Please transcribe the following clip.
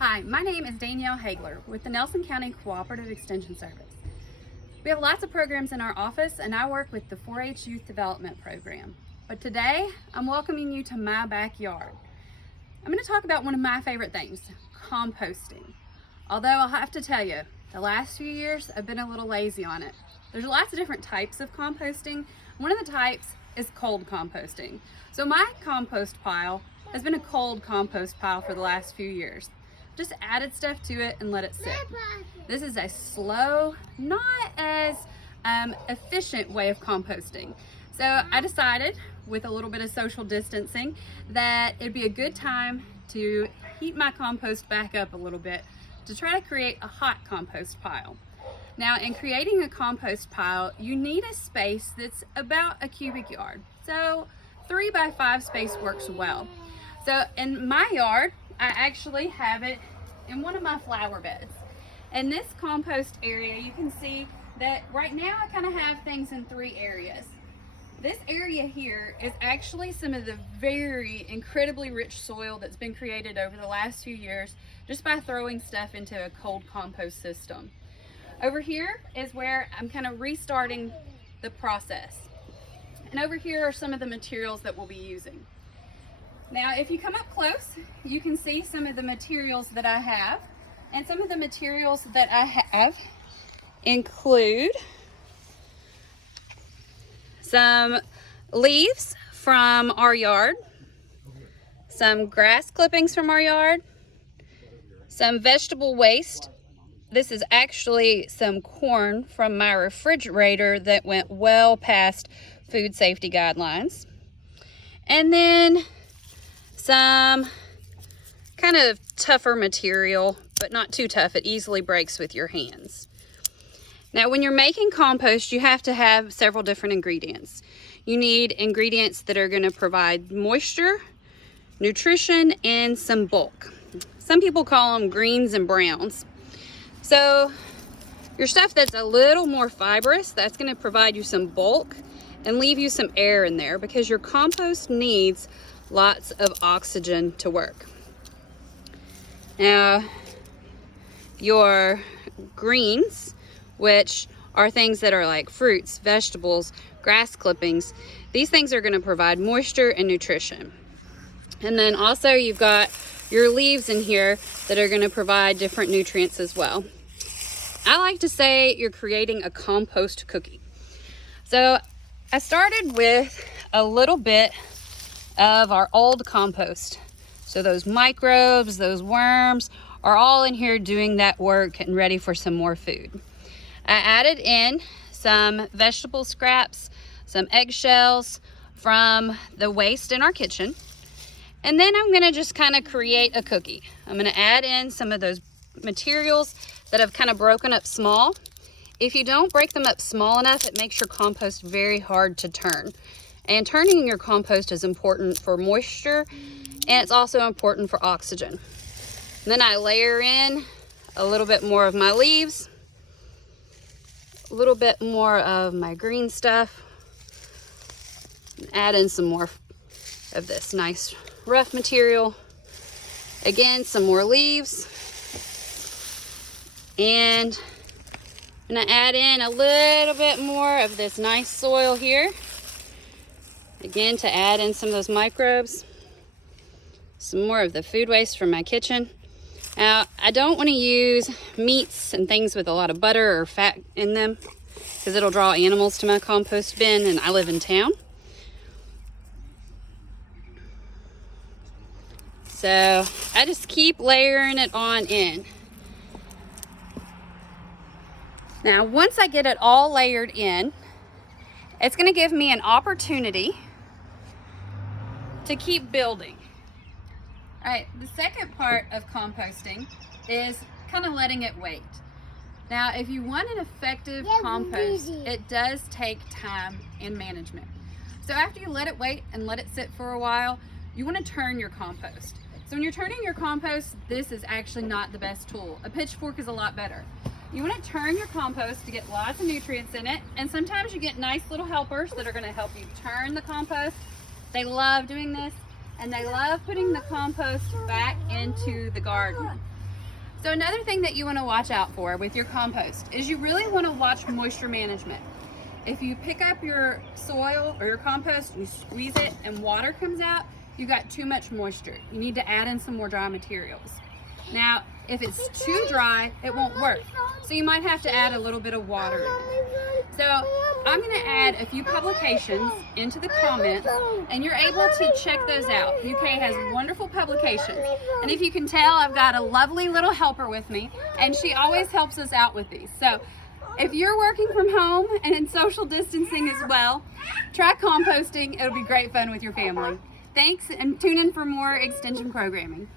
Hi, my name is Danielle Hagler with the Nelson County Cooperative Extension Service. We have lots of programs in our office and I work with the 4-H Youth Development Program. But today, I'm welcoming you to my backyard. I'm going to talk about one of my favorite things, composting. Although I'll have to tell you, the last few years I've been a little lazy on it. There's lots of different types of composting. One of the types is cold composting. So my compost pile has been a cold compost pile for the last few years. Just added stuff to it and let it sit. This is a slow, not as efficient way of composting. So I decided, with a little bit of social distancing, that it'd be a good time to heat my compost back up a little bit to try to create a hot compost pile. Now, in creating a compost pile, you need a space that's about a cubic yard. So 3 by 5 space works well. So in my yard, I actually have it in one of my flower beds. In this compost area, you can see that right now I kind of have things in 3 areas. This area here is actually some of the very incredibly rich soil that's been created over the last few years just by throwing stuff into a cold compost system. Over here is where I'm kind of restarting the process. And over here are some of the materials that we'll be using. Now, if you come up close, you can see some of the materials that I have. And some of the materials that I have include some leaves from our yard, some grass clippings from our yard, some vegetable waste. This is actually some corn from my refrigerator that went well past food safety guidelines. And then some kind of tougher material, but not too tough. It easily breaks with your hands. Now, when you're making compost, you have to have several different ingredients. You need ingredients that are going to provide moisture, nutrition, and some bulk. Some people call them greens and browns. So your stuff that's a little more fibrous, that's going to provide you some bulk and leave you some air in there, because your compost needs lots of oxygen to work. Now, your greens, which are things that are like fruits, vegetables, grass clippings, these things are going to provide moisture and nutrition. And then also you've got your leaves in here that are going to provide different nutrients as well. I like to say you're creating a compost cookie. So I started with a little bit of our old compost. So those microbes, those worms are all in here doing that work and ready for some more food. I added in some vegetable scraps, some eggshells from the waste in our kitchen. And then I'm gonna just kind of create a cookie. I'm gonna add in some of those materials that I've kind of broken up small. If you don't break them up small enough, it makes your compost very hard to turn. And turning your compost is important for moisture, and it's also important for oxygen. And then I layer in a little bit more of my leaves, a little bit more of my green stuff, add in some more of this nice rough material. Again, some more leaves. And I'm gonna add in a little bit more of this nice soil here. Again, to add in some of those microbes. Some more of the food waste from my kitchen. Now, I don't want to use meats and things with a lot of butter or fat in them, because it'll draw animals to my compost bin, and I live in town. So I just keep layering it on in. Now, once I get it all layered in, it's going to give me an opportunity to keep building. All right, the second part of composting is kind of letting it wait. Now, if you want an effective compost, it does take time and management. So after you let it wait and let it sit for a while, you want to turn your compost. So when you're turning your compost, this is actually not the best tool. A pitchfork is a lot better. You want to turn your compost to get lots of nutrients in it, and sometimes you get nice little helpers that are going to help you turn the compost. They love doing this, and they love putting the compost back into the garden. So another thing that you want to watch out for with your compost is you really want to watch moisture management. If you pick up your soil or your compost, you squeeze it and water comes out, you got too much moisture. You need to add in some more dry materials. Now, if it's too dry, it won't work. So you might have to add a little bit of water in it. So I'm going to add a few publications into the comments, and you're able to check those out. UK has wonderful publications. And if you can tell, I've got a lovely little helper with me, and she always helps us out with these. So if you're working from home and in social distancing as well, try composting. It'll be great fun with your family. Thanks, and tune in for more extension programming.